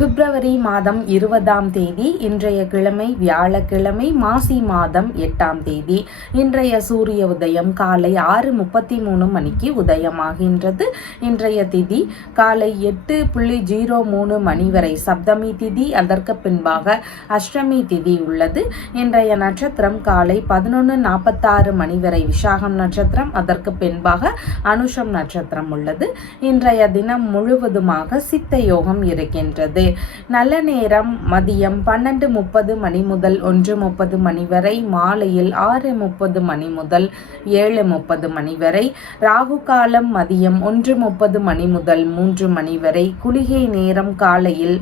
பிப்ரவரி மாதம் இருபதாம் தேதி இன்றைய கிழமை வியாழக்கிழமை மாசி மாதம் எட்டாம் தேதி. இன்றைய சூரிய உதயம் காலை ஆறு முப்பத்தி மூணு மணிக்கு உதயமாகின்றது. இன்றைய திதி காலை எட்டு புள்ளி ஜீரோ மூணு மணி வரை சப்தமி திதி. அதற்கு பின்பாக அஷ்டமி திதி உள்ளது. இன்றைய நட்சத்திரம் காலை பதினொன்று நாற்பத்தாறு மணி வரை விசாகம் நட்சத்திரம். அதற்கு பின்பாக அனுஷம் நட்சத்திரம் உள்ளது. இன்றைய தினம் முழுவதுமாக சித்த யோகம் இருக்கின்றது. நல்ல நேரம் மதியம் பன்னெண்டு முப்பது மணி முதல் ஒன்று முப்பது மணி வரை மாலையில் ஆறு முப்பது மணி முதல் ஏழு முப்பது மணி வரை ராகு காலம் மதியம் ஒன்று முப்பது மணி முதல் மூன்று மணி வரை குளிகை நேரம் காலையில்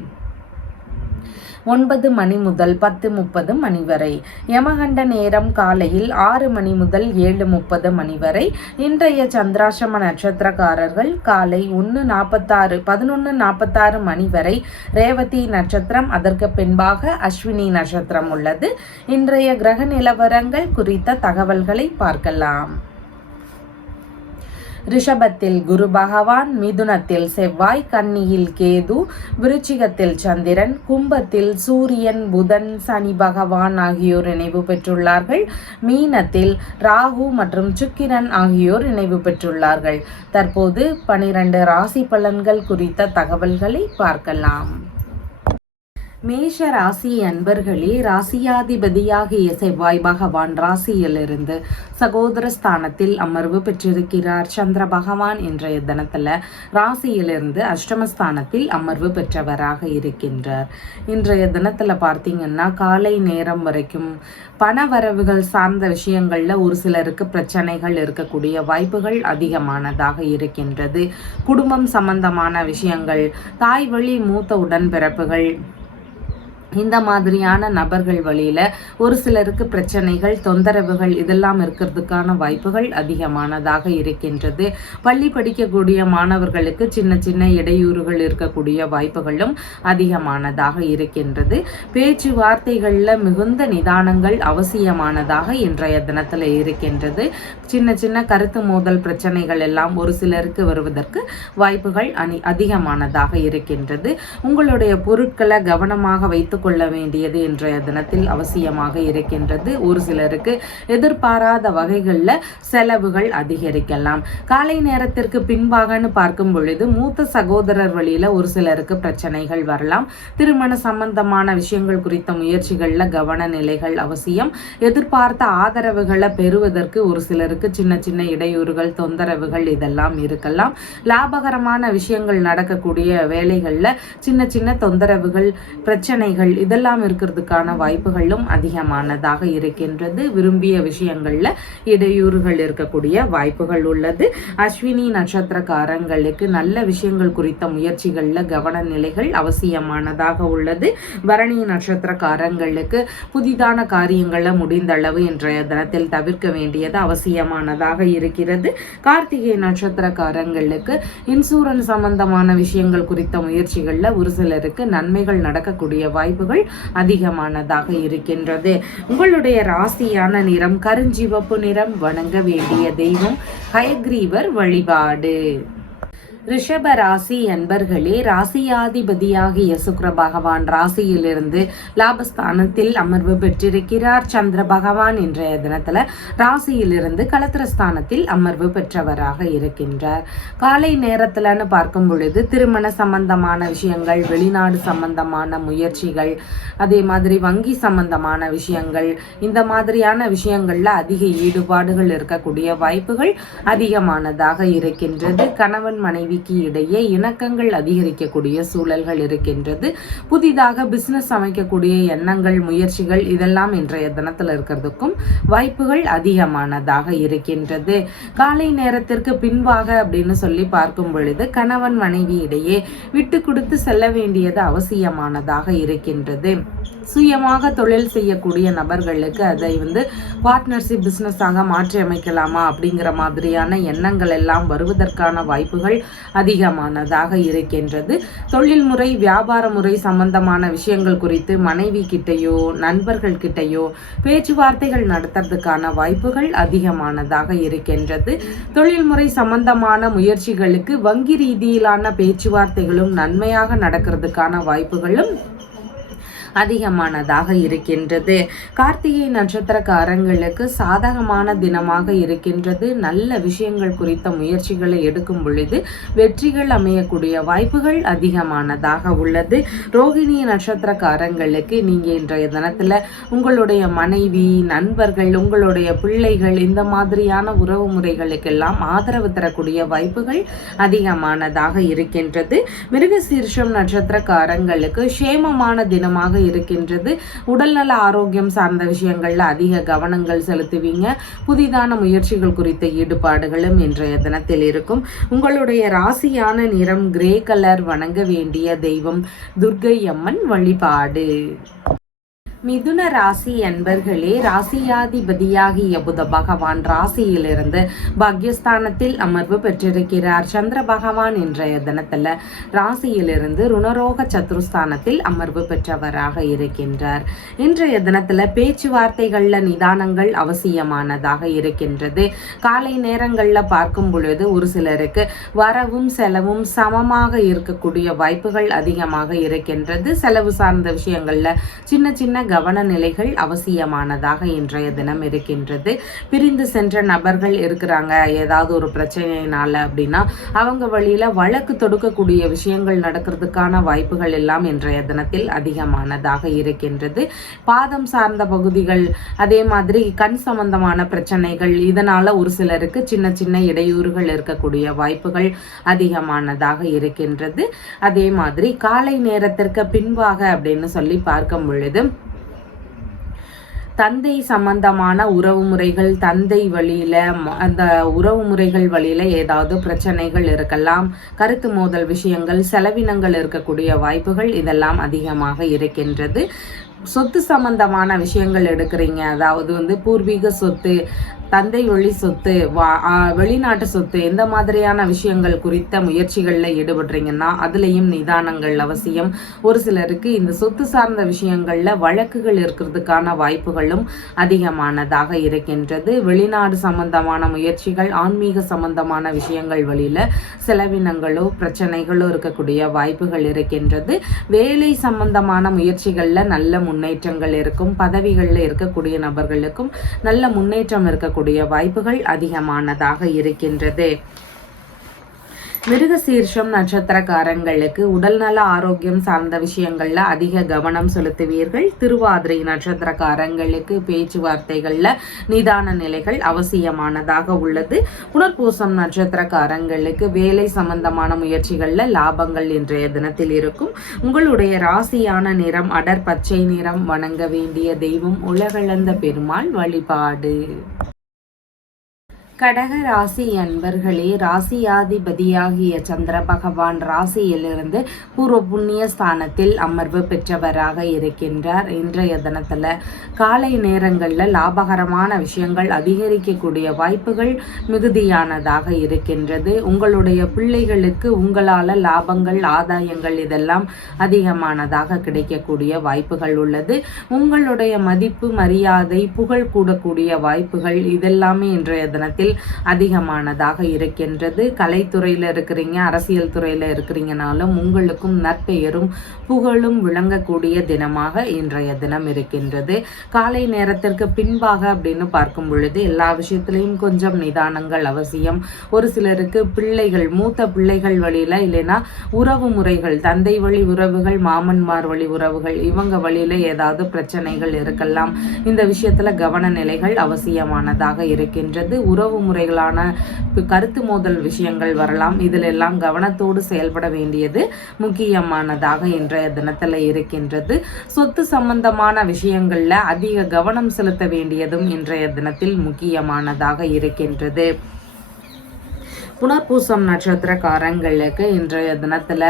ஒன்பது மணி முதல் பத்து முப்பது மணி வரை. யமகண்ட நேரம் காலையில் ஆறு மணி முதல் ஏழு முப்பது மணி வரை. இன்றைய சந்திராசிரம நட்சத்திரக்காரர்கள் காலை ஒன்று நாற்பத்தாறு பதினொன்று நாற்பத்தாறு மணி வரை. ரேவதி நட்சத்திரம் அதற்கு பின்பாக அஸ்வினி நட்சத்திரம் உள்ளது. இன்றைய கிரக நிலவரங்கள் குறித்த தகவல்களை பார்க்கலாம். ரிஷபத்தில் குரு பகவான் மிதுனத்தில் செவ்வாய் கன்னியில் கேது விருச்சிகத்தில் சந்திரன் கும்பத்தில் சூரியன் புதன் சனி பகவான் ஆகியோர் இணைவு பெற்றுள்ளார்கள். மீனத்தில் ராகு மற்றும் சுக்கிரன் ஆகியோர் இணைவு பெற்றுள்ளார்கள். தற்போது பனிரெண்டு ராசி பலன்கள் குறித்த தகவல்களை பார்க்கலாம். மேஷ ராசி அன்பர்களே ராசியாதிபதியாகிய செவ்வாய் பகவான் ராசியிலிருந்து சகோதர ஸ்தானத்தில் அமர்வு பெற்றிருக்கிறார். சந்திர பகவான் இன்றைய தினத்தில் ராசியிலிருந்து அஷ்டமஸ்தானத்தில் அமர்வு பெற்றவராக இருக்கின்றார். இன்றைய தினத்தில் பார்த்தீங்கன்னா காலை நேரம் வரைக்கும் பண வரவுகள் சார்ந்த விஷயங்களில் ஒரு சிலருக்கு பிரச்சனைகள் இருக்கக்கூடிய வாய்ப்புகள் அதிகமானதாக இருக்கின்றது. குடும்பம் சம்பந்தமான விஷயங்கள் தாய் வழி மூத்த உடன்பிறப்புகள் இந்த மாதிரியான நபர்கள் வழியில் ஒரு சிலருக்கு பிரச்சனைகள் தொந்தரவுகள் இதெல்லாம் இருக்கிறதுக்கான வாய்ப்புகள் அதிகமானதாக இருக்கின்றது. பள்ளி படிக்கக்கூடிய மாணவர்களுக்கு சின்ன சின்ன இடையூறுகள் இருக்கக்கூடிய வாய்ப்புகளும் அதிகமானதாக இருக்கின்றது. பேச்சுவார்த்தைகளில் மிகுந்த நிதானங்கள் அவசியமானதாக இன்றைய தினத்தில் இருக்கின்றது. சின்ன சின்ன கருத்து மோதல் பிரச்சனைகள் எல்லாம் ஒரு சிலருக்கு வருவதற்கு வாய்ப்புகள் அதிகமானதாக இருக்கின்றது. உங்களுடைய பொருட்களை கவனமாக வைத்து கொள்ள வேண்டியது இன்றைய தினத்தில் அவசியமாக இருக்கின்றது. ஒரு சிலருக்கு எதிர்பாராத வகைகளில் செலவுகள் அதிகரிக்கலாம். காலை நேரத்திற்கு பின்பாகன்னு பார்க்கும் பொழுது மூத்த சகோதரர் வழியில் ஒரு சிலருக்கு பிரச்சனைகள் வரலாம். திருமண சம்பந்தமான விஷயங்கள் குறித்த முயற்சிகளில் கவன நிலைகள் அவசியம். எதிர்பார்த்த ஆதரவுகளை பெறுவதற்கு ஒரு சிலருக்கு சின்ன சின்ன இடையூறுகள் தொந்தரவுகள் இதெல்லாம் இருக்கலாம். லாபகரமான விஷயங்கள் நடக்கக்கூடிய வேலைகளில் சின்ன சின்ன தொந்தரவுகள் பிரச்சனைகள் இதெல்லாம் இருக்கிறதுக்கான வாய்ப்புகளும் அதிகமானதாக இருக்கின்றது. விரும்பிய விஷயங்களில் இடையூறுகள் இருக்கக்கூடிய வாய்ப்புகள் உள்ளது. அஸ்வினி நட்சத்திரக்காரங்களுக்கு நல்ல விஷயங்கள் குறித்த முயற்சிகளில் கவன நிலைகள் அவசியமானதாக உள்ளது. பரணி நட்சத்திரக்காரங்களுக்கு புதிதான காரியங்களை முடிந்த அளவு இன்றைய தினத்தில் தவிர்க்க வேண்டியது அவசியமானதாக இருக்கிறது. கார்த்திகை நட்சத்திரக்காரங்களுக்கு இன்சூரன்ஸ் சம்பந்தமான விஷயங்கள் குறித்த முயற்சிகளில் ஒரு சிலருக்கு நன்மைகள் நடக்கக்கூடிய வாய்ப்புகள் அதிகமானதாக இருக்கின்றது. உங்களுடைய ராசியான நிறம் கருஞ்சிவப்பு நிறம் வணங்க வேண்டிய தெய்வம் ஹயக்ரீவர் வழிபாடு. ரிஷப ராசி அன்பர்களே ராசியாதிபதியாகிய சுக்ர பகவான் ராசியிலிருந்து லாபஸ்தானத்தில் அமர்வு பெற்றிருக்கிறார். சந்திர பகவான் இன்றைய தினத்தில் ராசியிலிருந்து கலத்திரஸ்தானத்தில் அமர்வு பெற்றவராக இருக்கின்றார். காலை நேரத்தில்னு பார்க்கும் பொழுது திருமண சம்பந்தமான விஷயங்கள் வெளிநாடு சம்பந்தமான முயற்சிகள் அதே மாதிரி வங்கி சம்பந்தமான விஷயங்கள் இந்த மாதிரியான விஷயங்களில் அதிக ஈடுபாடுகள் இருக்கக்கூடிய வாய்ப்புகள் அதிகமானதாக இருக்கின்றது. கணவன் மனைவி மனைவிக்கு இடையே இணக்கங்கள் அதிகரிக்கக்கூடிய சூழல்கள் இருக்கின்றது. புதிதாக பிசினஸ் அமைக்கக்கூடிய எண்ணங்கள் முயற்சிகள் இதெல்லாம் இன்றைய தினத்தில் இருக்கிறதுக்கும் வாய்ப்புகள் அதிகமானதாக இருக்கின்றது. காலை நேரத்திற்கு பின்பாக அப்படின்னு சொல்லி பார்க்கும் பொழுது கணவன் மனைவி இடையே விட்டு கொடுத்து செல்ல வேண்டியது அவசியமானதாக இருக்கின்றது. சுயமாக தொழில் செய்யக்கூடிய நபர்களுக்கு அதை வந்து பார்ட்னர்ஷிப் பிஸ்னஸாக மாற்றி அமைக்கலாமா அப்படிங்கிற மாதிரியான எண்ணங்கள் எல்லாம் வருவதற்கான வாய்ப்புகள் அதிகமானதாக இருக்கின்றது. தொழில் முறை வியாபார முறை சம்பந்தமான விஷயங்கள் குறித்து மனைவி கிட்டையோ நண்பர்கள் கிட்டையோ பேச்சுவார்த்தைகள் நடத்துறதுக்கான வாய்ப்புகள் அதிகமானதாக இருக்கின்றது. தொழில்முறை சம்பந்தமான முயற்சிகளுக்கு வங்கி ரீதியிலான பேச்சுவார்த்தைகளும் நன்மையாக நடக்கிறதுக்கான வாய்ப்புகளும் அதிகமானதாக இருக்கின்றது. கார்த்திகை நட்சத்திரக்காரங்களுக்கு சாதகமான தினமாக இருக்கின்றது. நல்ல விஷயங்கள் குறித்த முயற்சிகளை எடுக்கும் பொழுது வெற்றிகள் அமையக்கூடிய வாய்ப்புகள் அதிகமானதாக உள்ளது. ரோகிணி நட்சத்திரக்காரங்களுக்கு நீங்கள் இன்றைய தினத்தில் உங்களுடைய மனைவி நண்பர்கள் உங்களுடைய பிள்ளைகள் இந்த மாதிரியான உறவு முறைகளுக்கெல்லாம் ஆதரவு தரக்கூடிய வாய்ப்புகள் அதிகமானதாக இருக்கின்றது. மிருகசீர்ஷம் நட்சத்திரக்காரங்களுக்கு சேமமான தினமாக இருக்கின்றது. உடல்நல ஆரோக்கியம் சார்ந்த விஷயங்களில் அதிக கவனங்கள் செலுத்துவீங்க. புதிதான முயற்சிகள் குறித்த ஈடுபாடுகளும் இன்றைய தினத்தில் இருக்கும். உங்களுடைய ராசியான நிறம் கிரே கலர் வணங்க வேண்டிய தெய்வம் துர்கை அம்மன் வழிபாடு. மிதுன ராசி என்பர்களே ராசியாதிபதியாகிய புத பகவான் ராசியிலிருந்து பாக்யஸ்தானத்தில் அமர்வு பெற்றிருக்கிறார். சந்திர பகவான் இன்றைய தினத்துல ராசியிலிருந்து ருணரோக சத்ருஸ்தானத்தில் அமர்வு பெற்றவராக இருக்கின்றார். இன்றைய தினத்துல பேச்சுவார்த்தைகளில் நிதானங்கள் அவசியமானதாக இருக்கின்றது. காலை நேரங்களில் பார்க்கும் பொழுது ஒரு சிலருக்கு வரவும் செலவும் சமமாக இருக்கக்கூடிய வாய்ப்புகள் அதிகமாக இருக்கின்றது. செலவு சார்ந்த விஷயங்கள்ல சின்ன சின்ன கவன நிலைகள் அவசியமானதாக இன்றைய தினம் இருக்கின்றது. பிரிந்து சென்ற நபர்கள் இருக்கிறாங்க. ஏதாவது ஒரு பிரச்சனையினால அப்படின்னா அவங்க வழியில் வழக்கு தொடுக்கக்கூடிய விஷயங்கள் நடக்கிறதுக்கான வாய்ப்புகள் எல்லாம் இன்றைய தினத்தில் அதிகமானதாக இருக்கின்றது. பாதம் சார்ந்த பகுதிகள் அதே மாதிரி கண் சம்பந்தமான பிரச்சனைகள் இதனால் ஒரு சிலருக்கு சின்ன சின்ன இடையூறுகள் இருக்கக்கூடிய வாய்ப்புகள் அதிகமானதாக இருக்கின்றது. அதே மாதிரி காலை நேரத்திற்கு பின்பாக அப்படின்னு சொல்லி பார்க்கும் பொழுது தந்தை சம்பந்தமான உறவு முறைகள் தந்தை வழியில் அந்த உறவு முறைகள் வழியில் ஏதாவது பிரச்சனைகள் இருக்கலாம் கருத்து மோதல் விஷயங்கள் செலவினங்கள் இருக்கக்கூடிய வாய்ப்புகள் இதெல்லாம் அதிகமாக இருக்கின்றது. சொத்து சம்பந்தமான விஷயங்கள் எடுக்கிறீங்க. அதாவது வந்து பூர்வீக சொத்து தந்தை வழி சொத்து வா வெளிநாட்டு சொத்து எந்த மாதிரியான விஷயங்கள் குறித்த முயற்சிகளில் ஈடுபடுறீங்கன்னா அதுலேயும் நிதானங்கள் அவசியம். ஒரு சிலருக்கு இந்த சொத்து சார்ந்த விஷயங்களில் வழக்குகள் இருக்கிறதுக்கான வாய்ப்புகளும் அதிகமானதாக இருக்கின்றது. வெளிநாடு சம்பந்தமான முயற்சிகள் ஆன்மீக சம்பந்தமான விஷயங்கள் வழியில் செலவினங்களோ பிரச்சனைகளோ இருக்கக்கூடிய வாய்ப்புகள் இருக்கின்றது. வேலை சம்பந்தமான முயற்சிகளில் நல்ல முன்னேற்றங்கள் இருக்கும் பதவிகளில் இருக்கக்கூடிய நபர்களுக்கும் நல்ல முன்னேற்றம் இருக்கக்கூடிய வாய்ப்புகள் அதிகமானதாக இருக்கின்றது. மிருகசீர்ஷம் நட்சத்திரக்காரங்களுக்கு உடல்நல ஆரோக்கியம் சார்ந்த விஷயங்கள்ல அதிக கவனம் செலுத்துவீர்கள். திருவாதிரை நட்சத்திரக்காரங்களுக்கு பேச்சுவார்த்தைகள்ல நிதான நிலைகள் அவசியமானதாக உள்ளது. புனர்பூசம் நட்சத்திரக்காரங்களுக்கு வேலை சம்பந்தமான முயற்சிகள்ல லாபங்கள் இன்றைய தினத்தில் இருக்கும். உங்களுடைய ராசியான நிறம் அடர் பச்சை நிறம் வணங்க வேண்டிய தெய்வம் உலகளந்த பெருமாள் வழிபாடு. கடக ராசி அன்பர்களே ராசியாதிபதியாகிய சந்திர பகவான் ராசியிலிருந்து பூர்வ புண்ணிய ஸ்தானத்தில் அமர்வு பெற்றவராக இருக்கின்றார். இன்றைய தினத்தில் காலை நேரங்களில் லாபகரமான விஷயங்கள் அதிகரிக்கக்கூடிய வாய்ப்புகள் மிகுதியானதாக இருக்கின்றது. உங்களுடைய பிள்ளைகளுக்கு உங்களால் லாபங்கள் ஆதாயங்கள் இதெல்லாம் அதிகமானதாக கிடைக்கக்கூடிய வாய்ப்புகள் உள்ளது. உங்களுடைய மதிப்பு மரியாதை புகழ் கூடக்கூடிய வாய்ப்புகள் இதெல்லாமே இன்றைய தினத்தில் அதிகமானதாக இருக்கின்றது. கலைத்துறையில் இருக்கிறீங்க அரசியல் துறையில் இருக்கிறீங்கனாலும் உங்களுக்கும் நற்பெயரும் புகழும் விளங்கக்கூடிய தினமாக இன்றைய தினம் இருக்கின்றது. காலை நேரத்திற்கு பின்பாக அப்படின்னு பார்க்கும் பொழுது எல்லா விஷயத்திலையும் கொஞ்சம் நிதானங்கள் அவசியம். ஒரு சிலருக்கு பிள்ளைகள் மூத்த பிள்ளைகள் வழியில இல்லைன்னா உறவு முறைகள் தந்தை வழி உறவுகள் மாமன்மார் வழி உறவுகள் இவங்க வழியில ஏதாவது பிரச்சனைகள் இருக்கலாம். இந்த விஷயத்துல கவன நிலைகள் அவசியமானதாக இருக்கின்றது. உறவு முறைகளான கருத்து மோதல் விஷயங்கள் வரலாம். இதில் எல்லாம் கவனத்தோடு செயல்பட வேண்டியது முக்கியமானதாக இன்றைய தினத்தில் இருக்கின்றது. சொத்து சம்பந்தமான விஷயங்களில் அதிக கவனம் செலுத்த வேண்டியதும் இன்றைய தினத்தில் முக்கியமானதாக இருக்கின்றது. புனர்பூசம் நட்சத்திரக்காரங்களுக்கு இன்றைய தினத்தில்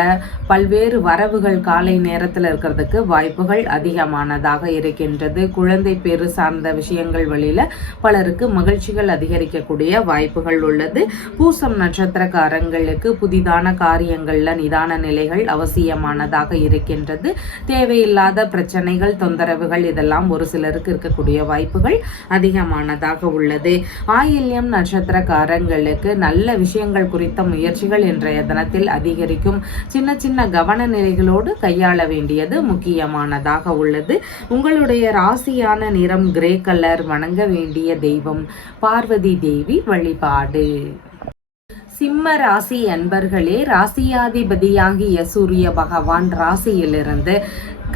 பல்வேறு வரவுகள் காலை நேரத்தில் இருக்கிறதுக்கு வாய்ப்புகள் அதிகமானதாக இருக்கின்றது. குழந்தை பேரு சார்ந்த விஷயங்கள் வழியில் பலருக்கு மகிழ்ச்சிகள் அதிகரிக்கக்கூடிய வாய்ப்புகள் உள்ளது. பூசம் நட்சத்திரக்காரங்களுக்கு புதிதான காரியங்களில் நிதான நிலைகள் அவசியமானதாக இருக்கின்றது. தேவையில்லாத பிரச்சனைகள் தொந்தரவுகள் இதெல்லாம் ஒரு சிலருக்கு இருக்கக்கூடிய வாய்ப்புகள் அதிகமானதாக உள்ளது. ஆயில்யம் நட்சத்திரக்காரங்களுக்கு நல்ல விஷயம் விஷயங்கள் குறித்த முயற்சிகள் இன்றைய தினத்தில் அதிகரிக்கும். சின்ன சின்ன கவன நிலைகளோடு கையாள வேண்டியது முக்கியமானதாக உள்ளது. உங்களுடைய ராசியான நிறம் கிரே கலர் வணங்க வேண்டிய தெய்வம் பார்வதி தேவி வழிபாடு. சிம்ம ராசி அன்பர்களே ராசியாதிபதியாகிய சூரிய பகவான் ராசியிலிருந்து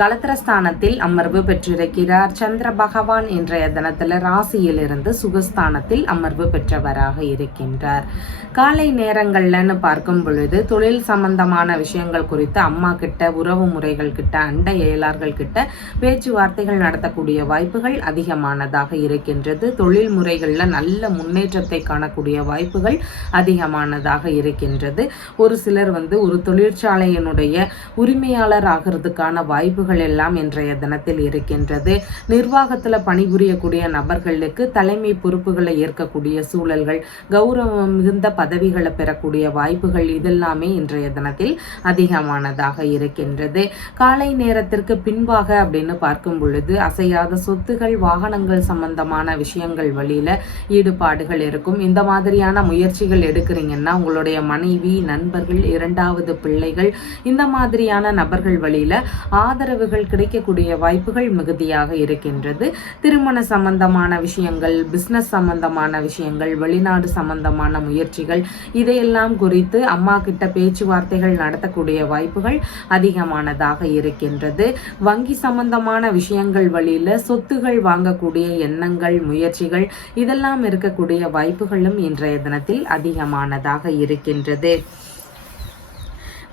கலத்திரஸ்தானத்தில் அமர்வு பெற்றிருக்கிறார் சந்திர பகவான் இன்றைய தினத்தில் ராசியிலிருந்து சுகஸ்தானத்தில் அமர்வு பெற்றவராக இருக்கின்றார். காலை நேரங்கள்லன்னு பார்க்கும் பொழுது தொழில் சம்பந்தமான விஷயங்கள் குறித்து அம்மா கிட்ட உறவு முறைகள் கிட்ட அண்டை இயலார்கள் கிட்ட பேச்சுவார்த்தைகள் நடத்தக்கூடிய வாய்ப்புகள் அதிகமானதாக இருக்கின்றது. தொழில் முறைகளில் நல்ல முன்னேற்றத்தை காணக்கூடிய வாய்ப்புகள் அதிகமானதாக இருக்கின்றது. ஒரு சிலர் வந்து ஒரு தொழிற்சாலையினுடைய உரிமையாளர் ஆகிறதுக்கான வாய்ப்பு வாய்ப்புகள் எல்லாம் இன்றைய தினத்தில் இருக்கின்றது. நிர்வாகத்தில் பணிபுரியக்கூடிய நபர்களுக்கு தலைமை பொறுப்புகளை ஏற்கக்கூடிய சூழல்கள் கௌரவம் மிகுந்த பதவிகளை பெறக்கூடிய வாய்ப்புகள் இதெல்லாமே இன்றைய தினத்தில் அதிகமானதாக இருக்கின்றது. காலை நேரத்திற்கு பின்பாக அப்படின்னு பார்க்கும் பொழுது அசையாத சொத்துகள் வாகனங்கள் சம்பந்தமான விஷயங்கள் வழியில் ஈடுபாடுகள் இருக்கும். இந்த மாதிரியான முயற்சிகள் எடுக்கிறீங்கன்னா உங்களுடைய மனைவி நண்பர்கள் இரண்டாவது பிள்ளைகள் இந்த மாதிரியான நபர்கள் வழியில் ஆதரவு ஆதரவுகள் கிடைக்கக்கூடிய வாய்ப்புகள் மிகுதியாக இருக்கின்றது. திருமண சம்பந்தமான விஷயங்கள் பிஸ்னஸ் சம்பந்தமான விஷயங்கள் வெளிநாடு சம்பந்தமான முயற்சிகள் இதையெல்லாம் குறித்து அம்மா கிட்ட பேச்சுவார்த்தைகள் நடத்தக்கூடிய வாய்ப்புகள் அதிகமானதாக இருக்கின்றது. வங்கி சம்பந்தமான விஷயங்கள் வழியில் சொத்துகள் வாங்கக்கூடிய எண்ணங்கள் முயற்சிகள் இதெல்லாம் இருக்கக்கூடிய வாய்ப்புகளும் இன்றைய தினத்தில் அதிகமானதாக இருக்கின்றது.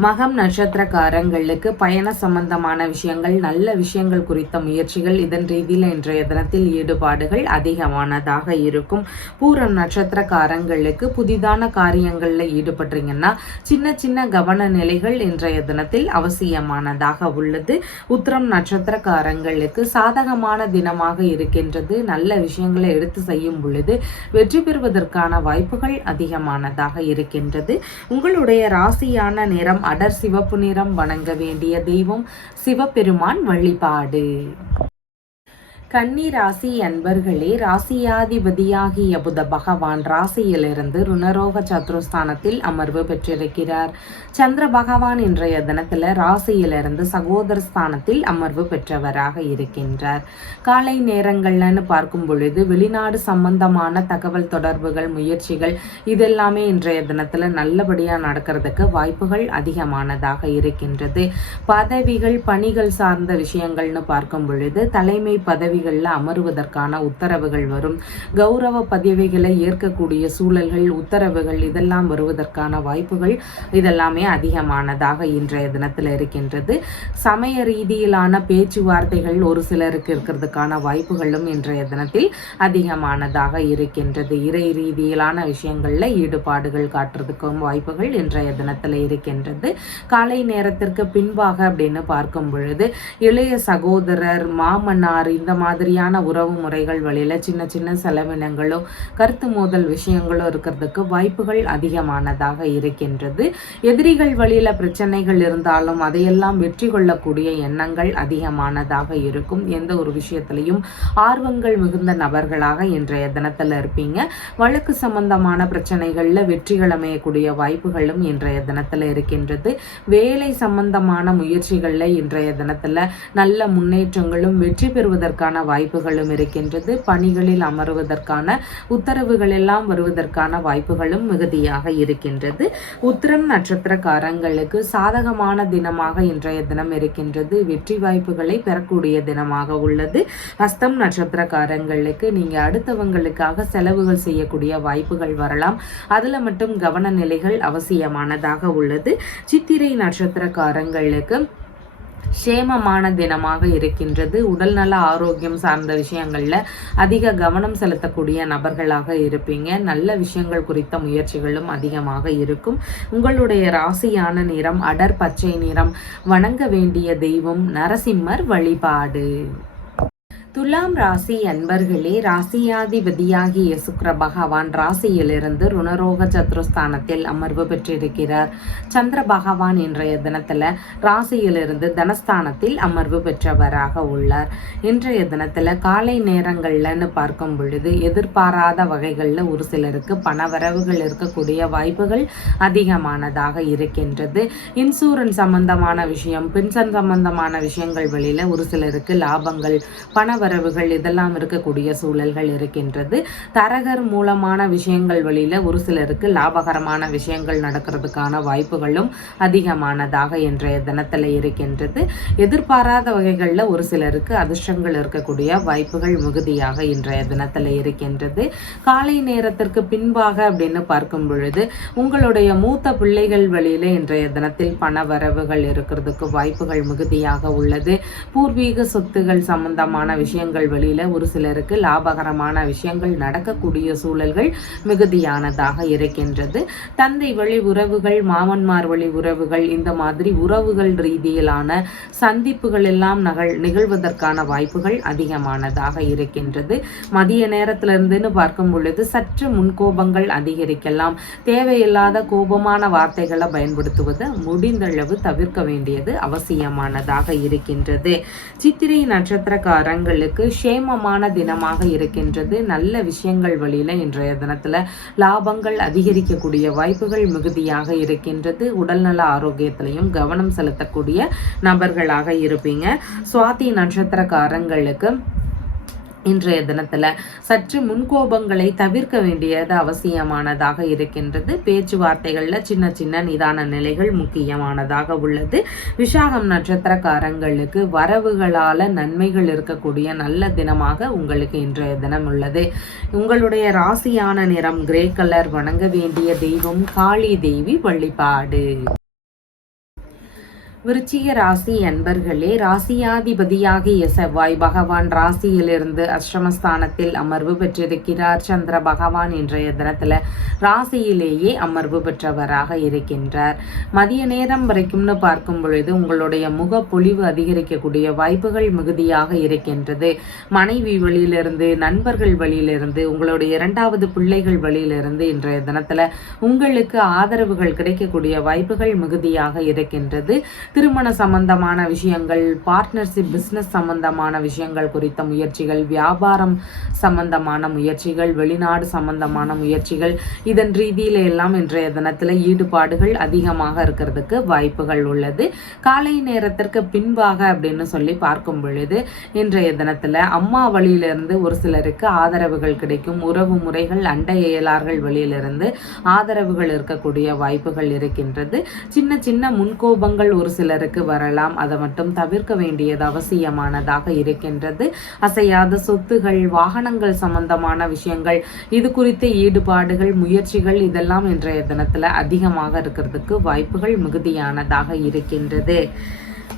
மகம் நட்சத்திரக்காரங்களுக்கு பயண சம்பந்தமான விஷயங்கள் நல்ல விஷயங்கள் குறித்த முயற்சிகள் இதன் ரீதியில் இன்றைய தினத்தில் ஈடுபாடுகள் அதிகமானதாக இருக்கும். பூரம் நட்சத்திரக்காரங்களுக்கு புதிதான காரியங்களில் ஈடுபடுறீங்கன்னா சின்ன சின்ன கவன நிலைகள் இன்றைய தினத்தில் அவசியமானதாக உள்ளது. உத்திரம் நட்சத்திரக்காரங்களுக்கு சாதகமான தினமாக இருக்கின்றது. நல்ல விஷயங்களை எடுத்து செய்யும் பொழுது வெற்றி பெறுவதற்கான வாய்ப்புகள் அதிகமானதாக இருக்கின்றது. உங்களுடைய ராசியான நிறம் அடர் சிவப்பு நிறம் வணங்க வேண்டிய தெய்வம் சிவபெருமான் வழிபாடு. கன்னி ராசி அன்பர்களே ராசியாதிபதியாகிய புத பகவான் ராசியிலிருந்து ருணரோக சத்ருஸ்தானத்தில் அமர்வு பெற்றிருக்கிறார். சந்திர பகவான் இன்றைய தினத்தில் ராசியிலிருந்து சகோதர ஸ்தானத்தில் அமர்வு பெற்றவராக இருக்கின்றார். காலை நேரங்கள்லன்னு பார்க்கும் பொழுது வெளிநாடு சம்பந்தமான தகவல் தொடர்புகள் முயற்சிகள் இதெல்லாமே இன்றைய தினத்தில் நல்லபடியாக நடக்கிறதுக்கு வாய்ப்புகள் அதிகமானதாக இருக்கின்றது. பதவிகள் பணிகள் சார்ந்த விஷயங்கள்னு பார்க்கும் பொழுது தலைமை பதவி பதவிகளில் அமருவதற்கான உத்தரவுகள் வரும். கௌரவ பதவிகளை ஏற்கக்கூடிய சூழல்கள் உத்தரவுகள் இதெல்லாம் வருவதற்கான வாய்ப்புகள் இதெல்லாமே அதிகமானதாக இன்றைய தினத்தில் இருக்கின்றது. சமய ரீதியிலான பேச்சுவார்த்தைகள் ஒரு சிலருக்கு இருக்கிறதுக்கான வாய்ப்புகளும் இன்றைய தினத்தில் அதிகமானதாக இருக்கின்றது. இறை ரீதியிலான விஷயங்களில் ஈடுபாடுகள் காட்டுறதுக்கும் வாய்ப்புகள் இன்றைய தினத்தில் இருக்கின்றது. காலை நேரத்திற்கு பின்பாக அப்படின்னு பார்க்கும் பொழுது இளைய சகோதரர் மாமனார் இந்த மாதிரி மாதிரியான உறவு முறைகள் வழியில் சின்ன சின்ன செலவினங்களோ கருத்து மோதல் விஷயங்களோ இருக்கிறதுக்கு வாய்ப்புகள் அதிகமானதாக இருக்கின்றது. எதிரிகள் வழியில் பிரச்சனைகள் இருந்தாலும் அதையெல்லாம் வெற்றி கொள்ளக்கூடிய எண்ணங்கள் அதிகமானதாக இருக்கும். எந்த ஒரு விஷயத்திலையும் ஆர்வங்கள் மிகுந்த நபர்களாக இன்றைய தினத்தில் இருப்பீங்க. வழக்கு சம்பந்தமான பிரச்சனைகளில் வெற்றிகளமையக்கூடிய வாய்ப்புகளும் இன்றைய தினத்தில் இருக்கின்றது. வேலை சம்பந்தமான முயற்சிகளில் இன்றைய தினத்தில் நல்ல முன்னேற்றங்களும் வெற்றி பெறுவதற்கான வாய்ப்புகளும் இருக்கின்றது. பணிகளில் அமருவதற்கான உத்தரவுகள் எல்லாம் வருவதற்கான வாய்ப்புகளும் மிகுதியாக இருக்கின்றது. உத்திரம் நட்சத்திரக்காரங்களுக்கு சாதகமான தினமாக இன்றைய தினம் இருக்கின்றது. வெற்றி வாய்ப்புகளை பெறக்கூடிய தினமாக உள்ளது. ஹஸ்தம் நட்சத்திரக்காரங்களுக்கு நீங்கள் அடுத்தவங்களுக்காக செலவுகள் செய்யக்கூடிய வாய்ப்புகள் வரலாம். அதில் மட்டும் கவன நிலைகள் அவசியமானதாக உள்ளது. சித்திரை நட்சத்திரக்காரங்களுக்கு சேமமான தினமாக இருக்கின்றது. உடல்நல ஆரோக்கியம் சார்ந்த விஷயங்களில் அதிக கவனம் செலுத்தக்கூடிய நபர்களாக இருப்பீங்க. நல்ல விஷயங்கள் குறித்த முயற்சிகளும் அதிகமாக இருக்கும். உங்களுடைய ராசியான நிறம் அடர் பச்சை நிறம் வணங்க வேண்டிய தெய்வம் நரசிம்மர் வழிபாடு. துலாம் ராசி அன்பர்களே ராசியாதிபதியாகிய சுக்கர பகவான் ராசியிலிருந்து ருணரோக சத்ருஸ்தானத்தில் அமர்வு பெற்றிருக்கிறார். சந்திர பகவான் இன்றைய தினத்தில் ராசியிலிருந்து தனஸ்தானத்தில் அமர்வு பெற்றவராக உள்ளார். இன்றைய தினத்தில் காலை நேரங்கள்லன்னு பார்க்கும் பொழுது எதிர்பாராத வகைகளில் ஒரு சிலருக்கு பணவரவுகள் இருக்கக்கூடிய வாய்ப்புகள் அதிகமானதாக இருக்கின்றது. இன்சூரன்ஸ் சம்பந்தமான விஷயம் பென்ஷன் சம்பந்தமான விஷயங்கள் வெளியில் ஒரு சிலருக்கு லாபங்கள் பண வரவுகள் இதெல்லாம் இருக்கக்கூடிய சூழல்கள் இருக்கின்றது. தரகர் மூலமான விஷயங்கள் வழியில் ஒரு சிலருக்கு லாபகரமான விஷயங்கள் நடக்கிறதுக்கான வாய்ப்புகளும் அதிகமானதாக இன்றைய தினத்தில் இருக்கின்றது. எதிர்பாராத வகைகளில் ஒரு சிலருக்கு அதிர்ஷ்டங்கள் இருக்கக்கூடிய வாய்ப்புகள் மிகுதியாக இன்றைய தினத்தில் இருக்கின்றது. காலை நேரத்திற்கு பின்பாக அப்படின்னு பார்க்கும் பொழுது உங்களுடைய மூத்த பிள்ளைகள் வழியில் இன்றைய தினத்தில் பண வரவுகள் இருக்கிறதுக்கு வாய்ப்புகள் மிகுதியாக உள்ளது. பூர்வீக சொத்துகள் சம்பந்தமான விஷயங்கள் வழியில் ஒரு சிலருக்கு லாபகரமான விஷயங்கள் நடக்கக்கூடிய சூழல்கள் மிகுதியானதாக இருக்கின்றது. தந்தை வழி உறவுகள் மாமன்மார் வழி உறவுகள் இந்த மாதிரி உறவுகள் ரீதியிலான சந்திப்புகள் எல்லாம் நகழ் நிகழ்வதற்கான வாய்ப்புகள் அதிகமானதாக இருக்கின்றது. மதிய நேரத்திலிருந்துன்னு பார்க்கும் பொழுது சற்று முன்கோபங்கள் அதிகரிக்கலாம். தேவையில்லாத கோபமான வார்த்தைகளை பயன்படுத்துவது முடிந்தளவு தவிர்க்க வேண்டியது அவசியமானதாக இருக்கின்றது. சித்திரை நட்சத்திரக்காரங்கள் உங்களுக்கு சேமமான தினமாக இருக்கின்றது. நல்ல விஷயங்கள் வழியில் இன்றைய தினத்தில் லாபங்கள் அதிகரிக்கக்கூடிய வாய்ப்புகள் மிகுதியாக இருக்கின்றது. உடல்நல ஆரோக்கியத்திலையும் கவனம் செலுத்தக்கூடிய நபர்களாக இருப்பீங்க. சுவாதி நட்சத்திரக்காரங்களுக்கு இன்றைய தினத்தில் சற்று முன்கோபங்களை தவிர்க்க வேண்டியது அவசியமானதாக இருக்கின்றது. பேச்சுவார்த்தைகளில் சின்ன சின்ன நிதான நிலைகள் முக்கியமானதாக உள்ளது. விஷாகம் நட்சத்திரக்காரங்களுக்கு வரவுகளால் நன்மைகள் இருக்கக்கூடிய நல்ல தினமாக உங்களுக்கு இன்றைய தினம் உள்ளது. உங்களுடைய ராசியான நிறம் கிரே கலர் வணங்க வேண்டிய தெய்வம் காளி தேவி வழிபாடு. விருச்சிக ராசி அன்பர்களே ராசியாதிபதியாகிய செவ்வாய் பகவான் ராசியிலிருந்து அஷ்டமஸ்தானத்தில் அமர்வு பெற்றிருக்கிறார். சந்திர பகவான் இன்றைய தினத்தில் ராசியிலேயே அமர்வு பெற்றவராக இருக்கின்றார். மதிய நேரம் வரைக்கும்னு பார்க்கும் பொழுது உங்களுடைய முக பொலிவு அதிகரிக்கக்கூடிய வாய்ப்புகள் மிகுதியாக இருக்கின்றது. மனைவி வழியிலிருந்து நண்பர்கள் வழியிலிருந்து உங்களுடைய இரண்டாவது பிள்ளைகள் வழியிலிருந்து இன்றைய தினத்தில் உங்களுக்கு ஆதரவுகள் கிடைக்கக்கூடிய வாய்ப்புகள் மிகுதியாக இருக்கின்றது. திருமண சம்பந்தமான விஷயங்கள் பார்ட்னர்ஷிப் பிஸ்னஸ் சம்பந்தமான விஷயங்கள் குறித்த முயற்சிகள் வியாபாரம் சம்பந்தமான முயற்சிகள் வெளிநாடு சம்பந்தமான முயற்சிகள் இதன் ரீதியில எல்லாம் இன்றைய தினத்தில் ஈடுபாடுகள் அதிகமாக இருக்கிறதுக்கு வாய்ப்புகள் உள்ளது. காலை நேரத்திற்கு பின்பாக அப்படின்னு சொல்லி பார்க்கும் பொழுது இன்றைய தினத்தில் அம்மா வழியிலிருந்து ஒரு சிலருக்கு ஆதரவுகள் கிடைக்கும். உறவு முறைகள் அண்டை இயலார்கள் வழியிலிருந்து ஆதரவுகள் இருக்கக்கூடிய வாய்ப்புகள் இருக்கின்றது. சின்ன சின்ன முன்கோபங்கள் ஒரு சிலருக்கு வரலாம். அதை மட்டும் தவிர்க்க வேண்டியது அவசியமானதாக இருக்கின்றது. அசையாத சொத்துகள் வாகனங்கள் சம்பந்தமான விஷயங்கள் இது குறித்த ஈடுபாடுகள் முயற்சிகள் இதெல்லாம் இன்றைய தினத்தில் அதிகமாக இருக்கிறதுக்கு வாய்ப்புகள் மிகுதியானதாக இருக்கின்றது.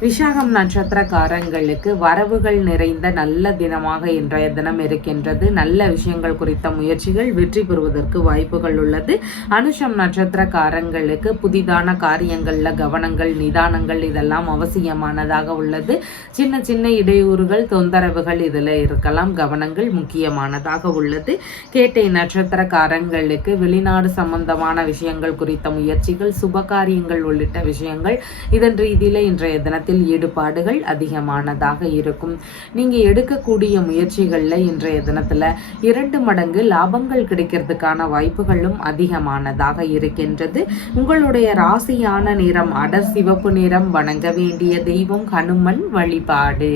விஷாகம் நட்சத்திரக்காரங்களுக்கு வரவுகள் நிறைந்த நல்ல தினமாக இன்றைய தினம் இருக்கின்றது. நல்ல விஷயங்கள் குறித்த முயற்சிகள் வெற்றி பெறுவதற்கு வாய்ப்புகள் உள்ளது. அனுஷம் நட்சத்திரக்காரங்களுக்கு புதிதான காரியங்களில் கவனங்கள் நிதானங்கள் இதெல்லாம் அவசியமானதாக உள்ளது. சின்ன சின்ன இடையூறுகள் தொந்தரவுகள் இதில் இருக்கலாம். கவனங்கள் முக்கியமானதாக உள்ளது. கேட்டை நட்சத்திரக்காரங்களுக்கு வெளிநாடு சம்பந்தமான விஷயங்கள் குறித்த முயற்சிகள் சுபகாரியங்கள் உள்ளிட்ட விஷயங்கள். இதன் ரீதியில் இன்றைய தினத்தில் விஷயத்தில் ஈடுபாடுகள் அதிகமானதாக இருக்கும். நீங்கள் எடுக்கக்கூடிய முயற்சிகளில் இன்றைய தினத்தில் இரண்டு மடங்கு லாபங்கள் கிடைக்கிறதுக்கான வாய்ப்புகளும் அதிகமானதாக இருக்கின்றது. உங்களுடைய ராசியான நிறம் அடர் சிவப்பு நிறம் வணங்க வேண்டிய தெய்வம் ஹனுமன் வழிபாடு.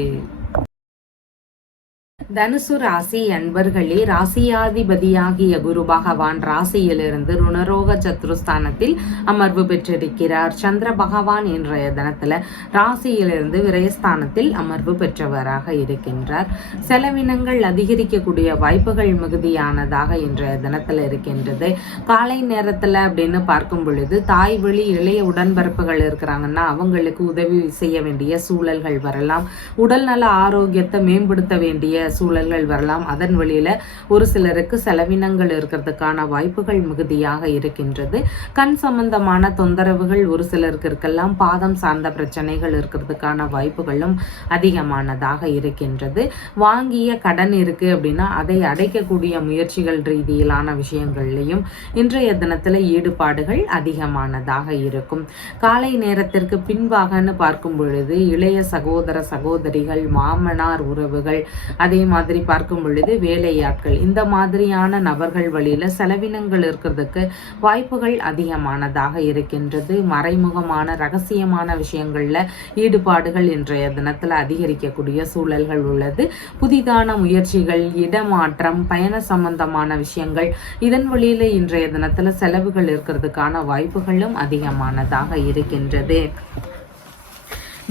தனுசு ராசி அன்பர்களே ராசியாதிபதியாகிய குரு பகவான் ராசியிலிருந்து ருணரோக சத்ருஸ்தானத்தில் அமர்வு பெற்றிருக்கிறார். சந்திர பகவான் இன்றைய தினத்துல ராசியிலிருந்து விரயஸ்தானத்தில் அமர்வு பெற்றவராக இருக்கின்றார். செலவினங்கள் அதிகரிக்கக்கூடிய வாய்ப்புகள் மிகுதியானதாக இன்றைய தினத்துல இருக்கின்றது. காலை நேரத்துல அப்படின்னு பார்க்கும் பொழுது தாய் வழி இளைய உடன்பரப்புகள் இருக்கிறாங்கன்னா அவங்களுக்கு உதவி செய்ய வேண்டிய சூழல்கள் வரலாம். உடல்நல ஆரோக்கியத்தை மேம்படுத்த வேண்டிய சூழல்கள் வரலாம். அதன் வழியில ஒரு சிலருக்கு செலவினங்கள் இருக்கிறதுக்கான வாய்ப்புகள் மிகுதியாக இருக்கின்றது. கண் சம்பந்தமான தொந்தரவுகள் ஒரு சிலருக்கு இருக்கலாம். பாதம் சார்ந்த பிரச்சனைகள் இருக்கிறதுக்கான வாய்ப்புகளும் அதிகமானதாக இருக்கின்றது. வாங்கிய கடன் இருக்கு அப்படின்னா அதை அடைக்கக்கூடிய முயற்சிகள் ரீதியிலான விஷயங்கள்லையும் இன்றைய தினத்துல ஈடுபாடுகள் அதிகமானதாக இருக்கும். காலை நேரத்திற்கு பின்பாகன்னு பார்க்கும் பொழுது இளைய சகோதர சகோதரிகள் மாமனார் உறவுகள் அதே மாதிரி பார்க்கும் பொழுது வேலையாட்கள் இந்த மாதிரியான நபர்கள் வழியில் செலவினங்கள் இருக்கிறதுக்கு வாய்ப்புகள் அதிகமானதாக இருக்கின்றது. மறைமுகமான ரகசியமான விஷயங்களில் ஈடுபாடுகள் இன்றைய தினத்தில் அதிகரிக்கக்கூடிய சூழல்கள் உள்ளது. புதிதான முயற்சிகள் இடமாற்றம் பயண சம்பந்தமான விஷயங்கள் இதன் வழியில் இன்றைய தினத்தில் செலவுகள் இருக்கிறதுக்கான வாய்ப்புகளும் அதிகமானதாக இருக்கின்றது.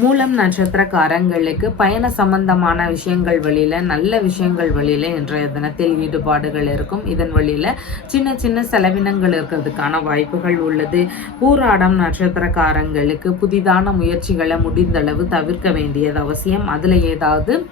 மூலம் நட்சத்திரக்காரங்களுக்கு பயண சம்பந்தமான விஷயங்கள் வழியில் நல்ல விஷயங்கள் வழியில் இன்றைய தினத்தில் ஈடுபாடுகள் இருக்கும். இதன் வழியில் சின்ன சின்ன செலவினங்கள் இருக்கிறதுக்கான வாய்ப்புகள் உள்ளது. பூராடம் நட்சத்திரக்காரங்களுக்கு புதிதான முயற்சிகளை முடிந்தளவு தவிர்க்க வேண்டியது அவசியம். அதில் ஏதாவது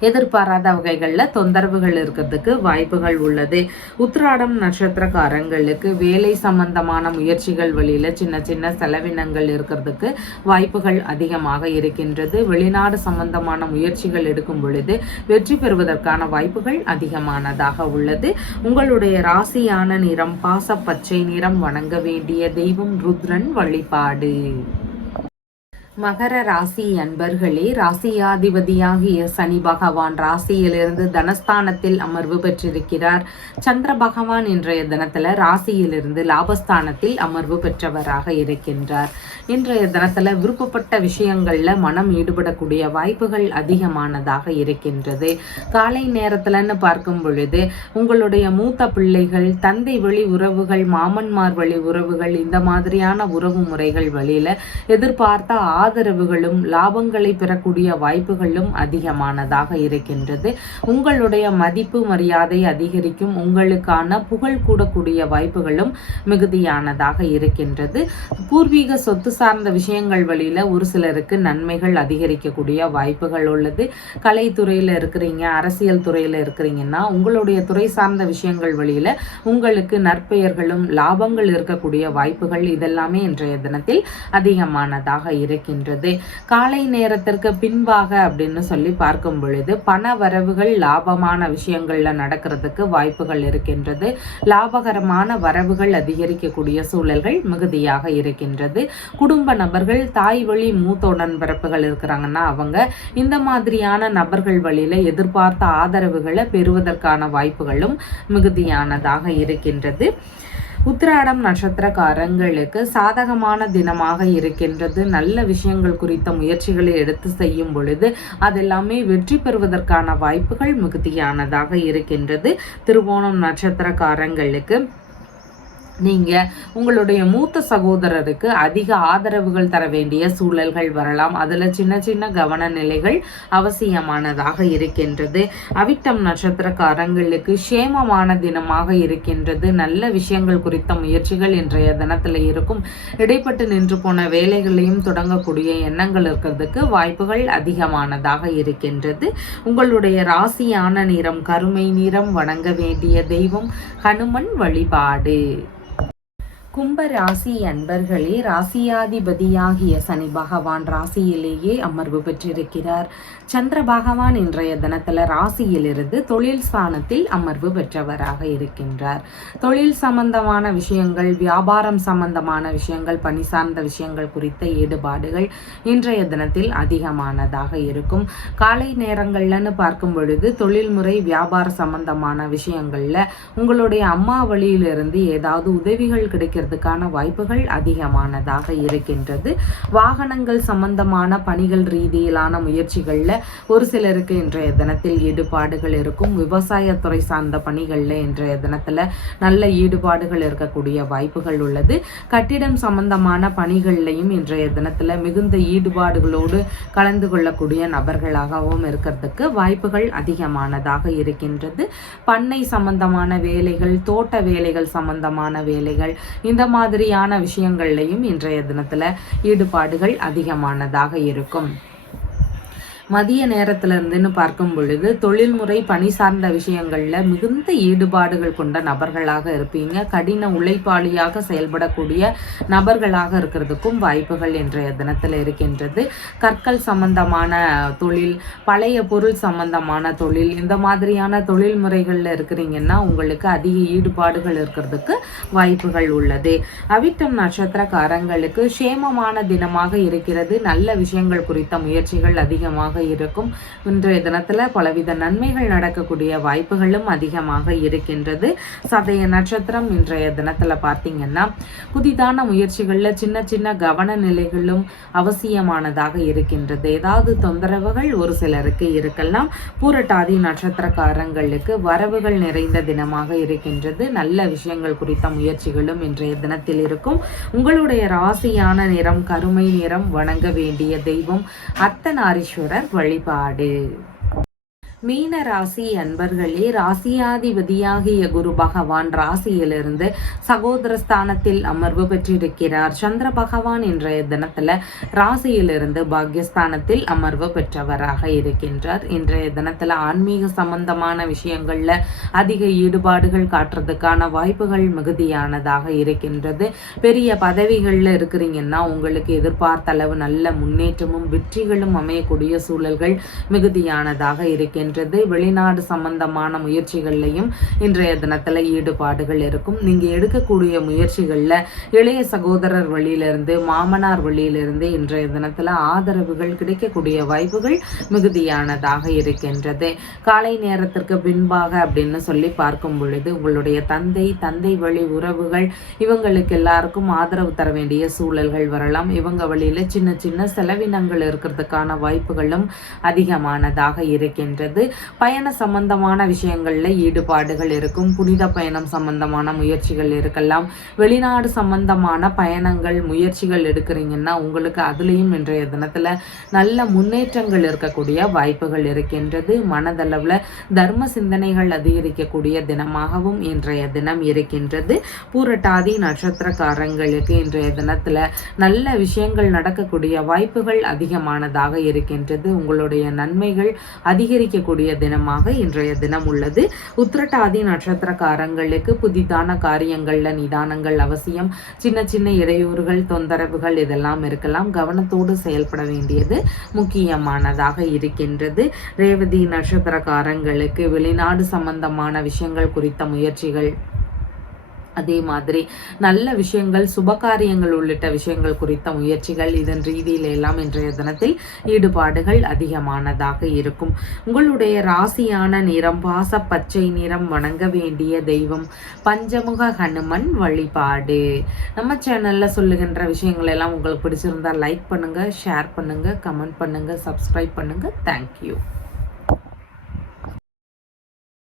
எதிர்பாராத வகைகளில் தொந்தரவுகள் இருக்கிறதுக்கு வாய்ப்புகள் உள்ளது. உத்ராடம் நட்சத்திரக்காரங்களுக்கு வேலை சம்பந்தமான முயற்சிகள் வழியில் சின்ன சின்ன செலவினங்கள் இருக்கிறதுக்கு வாய்ப்புகள் அதிகமாக இருக்கின்றது. வெளிநாடு சம்பந்தமான முயற்சிகள் எடுக்கும் பொழுது வெற்றி பெறுவதற்கான வாய்ப்புகள் அதிகமானதாக உள்ளது. உங்களுடைய ராசியான நிறம் பாசப்பச்சை நிறம் வணங்க வேண்டிய தெய்வம் ருத்ரன் வழிபாடு. மகர ராசி அன்பர்களே ராசியாதிபதியாகிய சனி பகவான் ராசியிலிருந்து தனஸ்தானத்தில் அமர்வு பெற்றிருக்கிறார். சந்திர பகவான் இன்றைய தினத்துல ராசியிலிருந்து லாபஸ்தானத்தில் அமர்வு பெற்றவராக இருக்கின்றார். இன்றைய தினத்துல விருப்பப்பட்ட விஷயங்கள்ல மனம் ஈடுபடக்கூடிய வாய்ப்புகள் அதிகமானதாக இருக்கின்றது. காலை நேரத்துலன்னு பார்க்கும் பொழுது உங்களுடைய மூத்த பிள்ளைகள் தந்தை வழி உறவுகள் மாமன்மார் வழி உறவுகள் இந்த மாதிரியான உறவு முறைகள் வழியில எதிர்பார்த்த ஆதரவுகளும் லாபங்களை பெறக்கூடிய வாய்ப்புகளும் அதிகமானதாக இருக்கின்றது. உங்களுடைய மதிப்பு மரியாதை அதிகரிக்கும். உங்களுக்கான புகழ் கூடக்கூடிய வாய்ப்புகளும் மிகுதியானதாக இருக்கின்றது. பூர்வீக சொத்து சார்ந்த விஷயங்கள் வழியில் ஒரு சிலருக்கு நன்மைகள் அதிகரிக்கக்கூடிய வாய்ப்புகள் உள்ளது. கலைத்துறையில் இருக்கிறீங்க அரசியல் துறையில் இருக்கிறீங்கன்னா உங்களுடைய துறை சார்ந்த விஷயங்கள் வழியில் உங்களுக்கு நற்பெயர்களும் லாபங்கள் இருக்கக்கூடிய வாய்ப்புகள் இதெல்லாமே இன்றைய தினத்தில் அதிகமானதாக இருக்கின்றது. இருக்கின்றது. காலை நேரத்திற்கு பின்பாக அப்படின்னு சொல்லி பார்க்கும் பொழுது பண வரவுகள் லாபமான விஷயங்கள்ல நடக்கிறதுக்கு வாய்ப்புகள் இருக்கின்றது. லாபகரமான வரவுகள் அதிகரிக்கக்கூடிய சூழல்கள் மிகுதியாக இருக்கின்றது. குடும்ப நபர்கள் தாய் வழி மூத்த உடன்பிறப்புகள் இருக்கிறாங்கன்னா அவங்க இந்த மாதிரியான நபர்கள் வழியில எதிர்பார்த்த ஆதரவுகளை பெறுவதற்கான வாய்ப்புகளும் மிகுதியானதாக இருக்கின்றது. உத்திராடம் நட்சத்திரக்காரங்களுக்கு சாதகமான தினமாக இருக்கின்றது. நல்ல விஷயங்கள் குறித்த முயற்சிகளை எடுத்து செய்யும் பொழுது அதெல்லாமே வெற்றி பெறுவதற்கான வாய்ப்புகள் மிகுதியானதாக இருக்கின்றது. திருவோணம் நட்சத்திரக்காரங்களுக்கு நீங்கள் உங்களுடைய மூத்த சகோதரருக்கு அதிக ஆதரவுகள் தர வேண்டிய சூழல்கள் வரலாம். அதில் சின்ன சின்ன கவன நிலைகள் அவசியமானதாக இருக்கின்றது. அவிட்டம் நட்சத்திரக்காரங்களுக்கு சேமமான தினமாக இருக்கின்றது. நல்ல விஷயங்கள் குறித்த முயற்சிகள் இன்றைய தினத்தில் இருக்கும். இடைப்பட்டு நின்று போன வேலைகளையும் தொடங்கக்கூடிய எண்ணங்கள் இருக்கிறதுக்கு வாய்ப்புகள் அதிகமானதாக இருக்கின்றது. உங்களுடைய ராசியான நிறம் கருமை நிறம் வணங்க வேண்டிய தெய்வம் ஹனுமன் வழிபாடு. கும்ப ராசி அன்பர்களே ராசியாதிபதியாகிய சனி பகவான் ராசியிலேயே அமர்வு பெற்றிருக்கிறார். சந்திர பகவான் இன்றைய தினத்தில் ராசியிலிருந்து தொழில் ஸ்தானத்தில் அமர்வு பெற்றவராக இருக்கின்றார். தொழில் சம்பந்தமான விஷயங்கள் வியாபாரம் சம்பந்தமான விஷயங்கள் பணி சார்ந்த விஷயங்கள் குறித்த ஈடுபாடுகள் இன்றைய தினத்தில் அதிகமானதாக இருக்கும். காலை நேரங்கள்லன்னு பார்க்கும் பொழுது தொழில்முறை வியாபார சம்பந்தமான விஷயங்களில் உங்களுடைய அம்மா வழியிலிருந்து ஏதாவது உதவிகள் கிடைக்கிறது இருக்கிறதுக்கான வாய்ப்புகள் அதிகமானதாக இருக்கின்றது. வாகனங்கள் சம்பந்தமான பணிகள் ரீதியிலான முயற்சிகளில் ஒரு சிலருக்கு இன்றைய தினத்தில் ஈடுபாடுகள் இருக்கும். விவசாயத்துறை சார்ந்த பணிகளில் இன்றைய தினத்தில் நல்ல ஈடுபாடுகள் இருக்கக்கூடிய வாய்ப்புகள் உள்ளது. கட்டிடம் சம்பந்தமான பணிகள்லையும் இன்றைய தினத்தில் மிகுந்த ஈடுபாடுகளோடு கலந்து கொள்ளக்கூடிய நபர்களாகவும் இருக்கிறதுக்கு வாய்ப்புகள் அதிகமானதாக இருக்கின்றது. பண்ணை சம்பந்தமான வேலைகள் தோட்ட வேலைகள் சம்பந்தமான வேலைகள் இந்த மாதிரியான விஷயங்கள்லையும் இன்றைய தினத்தில் ஈடுபாடுகள் அதிகமானதாக இருக்கும். மதிய நேரத்துல இருந்துன்னு பார்க்கும் பொழுது தொழில்முறை பணி சார்ந்த விஷயங்கள்ல மிகுந்த ஈடுபாடுகள் கொண்ட நபர்களாக இருப்பீங்க. கடின உழைப்பாளியாக செயல்படக்கூடிய நபர்களாக இருக்கிறதுக்கும் வாய்ப்புகள் இன்றைய தினத்தில் இருக்கின்றது. கற்கள் சம்பந்தமான தொழில் பழைய பொருள் சம்பந்தமான தொழில் இந்த மாதிரியான தொழில் முறைகளில் இருக்கிறீங்கன்னா உங்களுக்கு அதிக ஈடுபாடுகள் இருக்கிறதுக்கு வாய்ப்புகள் உள்ளது. அவிட்டம் நட்சத்திரக்காரங்களுக்கு சேமமான தினமாக இருக்கிறது. நல்ல விஷயங்கள் குறித்த முயற்சிகள் அதிகமாக இருக்கும். இன்றைய தினத்தில் பலவித நன்மைகள் நடக்கக்கூடிய வாய்ப்புகளும் அதிகமாக இருக்கின்றது. சதய நட்சத்திரம் இன்றைய தினத்தில் பார்த்தீங்கன்னா புதிதான முயற்சிகளில் சின்ன சின்ன கவன நிலைகளும் அவசியமானதாக இருக்கின்றது. ஏதாவது தொந்தரவுகள் ஒரு சிலருக்கு இருக்கலாம். பூரட்டாதி நட்சத்திரக்காரங்களுக்கு வரவுகள் நிறைந்த தினமாக இருக்கின்றது. நல்ல விஷயங்கள் குறித்த முயற்சிகளும் இன்றைய தினத்தில் இருக்கும். உங்களுடைய ராசியான நிறம் கருமை நிறம் வணங்க வேண்டிய தெய்வம் அத்தனாரீஸ்வரர் வழிபாடு. மீன ராசி அன்பர்களே ராசியாதிபதியாகிய குரு பகவான் ராசியிலிருந்து சகோதர ஸ்தானத்தில் அமர்வு பெற்றிருக்கிறார். சந்திர பகவான் இன்றைய தினத்துல ராசியிலிருந்து பாக்யஸ்தானத்தில் அமர்வு பெற்றவராக இருக்கின்றார். இன்றைய தினத்துல ஆன்மீக சம்பந்தமான விஷயங்கள்ல அதிக ஈடுபாடுகள் காட்டுறதுக்கான வாய்ப்புகள் மிகுதியானதாக இருக்கின்றது. பெரிய பதவிகள்ல இருக்கிறீங்கன்னா உங்களுக்கு எதிர்பார்த்த அளவு நல்ல முன்னேற்றமும் வெற்றிகளும் அமையக்கூடிய சூழல்கள் மிகுதியானதாக இருக்கின்றன. அப்படின்றது வெளிநாடு சம்பந்தமான முயற்சிகள்லையும் இன்றைய தினத்தில் ஈடுபாடுகள் இருக்கும். நீங்கள் எடுக்கக்கூடிய முயற்சிகளில் இளைய சகோதரர் வழியிலிருந்து மாமனார் வழியிலிருந்து இன்றைய தினத்தில் ஆதரவுகள் கிடைக்கக்கூடிய வாய்ப்புகள் மிகுதியானதாக இருக்கின்றது. காலை நேரத்திற்கு பின்பாக அப்படின்னு சொல்லி பார்க்கும் பொழுது உங்களுடைய தந்தை தந்தை வழி உறவுகள் இவங்களுக்கு எல்லாருக்கும் ஆதரவு தர வேண்டிய சூழல்கள் வரலாம். இவங்க வழியில் சின்ன சின்ன செலவினங்கள் இருக்கிறதுக்கான வாய்ப்புகளும் அதிகமானதாக இருக்கின்றது. வந்து பயண சம்பந்தமான விஷயங்களில் ஈடுபாடுகள் இருக்கும் புனித பயணம் சம்பந்தமான முயற்சிகள் இருக்கலாம். வெளிநாடு சம்பந்தமான பயணங்கள் முயற்சிகள் எடுக்கிறீங்கன்னா உங்களுக்கு அதுலேயும் இன்றைய தினத்தில் நல்ல முன்னேற்றங்கள் இருக்கக்கூடிய வாய்ப்புகள் இருக்கின்றது. மனதளவில் தர்ம சிந்தனைகள் அதிகரிக்கக்கூடிய தினமாகவும் இன்றைய தினம் இருக்கின்றது. பூரட்டாதி நட்சத்திரக்காரங்களுக்கு இன்றைய தினத்தில் நல்ல விஷயங்கள் நடக்கக்கூடிய வாய்ப்புகள் அதிகமானதாக இருக்கின்றது. உங்களுடைய நன்மைகள் அதிகரிக்க கூடிய தினமாக இன்றைய தினம் உள்ளது. உத்திரட்டாதி நட்சத்திரக்காரங்களுக்கு புதிதான காரியங்களில் நிதானங்கள் அவசியம். சின்ன சின்ன இடையூறுகள் தொந்தரவுகள் இதெல்லாம் இருக்கலாம். கவனத்தோடு செயல்பட வேண்டியது முக்கியமானதாக இருக்கின்றது. ரேவதி நட்சத்திரக்காரங்களுக்கு வெளிநாடு சம்பந்தமான விஷயங்கள் குறித்த முயற்சிகள் அதே மாதிரி நல்ல விஷயங்கள் சுபகாரியங்கள் உள்ளிட்ட விஷயங்கள் குறித்த முயற்சிகள் இதன் ரீதியில் எல்லாம் இன்றைய தினத்தில் ஈடுபாடுகள் அதிகமானதாக இருக்கும். உங்களுடைய ராசியான நிறம் பாச பச்சை நிறம் வணங்க வேண்டிய தெய்வம் பஞ்சமுக ஹனுமன் வழிபாடு. நம்ம சேனல்ல சொல்லுகின்ற விஷயங்கள் எல்லாம் உங்களுக்கு பிடிச்சிருந்தா லைக் பண்ணுங்க ஷேர் பண்ணுங்க கமெண்ட் பண்ணுங்க சப்ஸ்கிரைப் பண்ணுங்க. தேங்க்யூ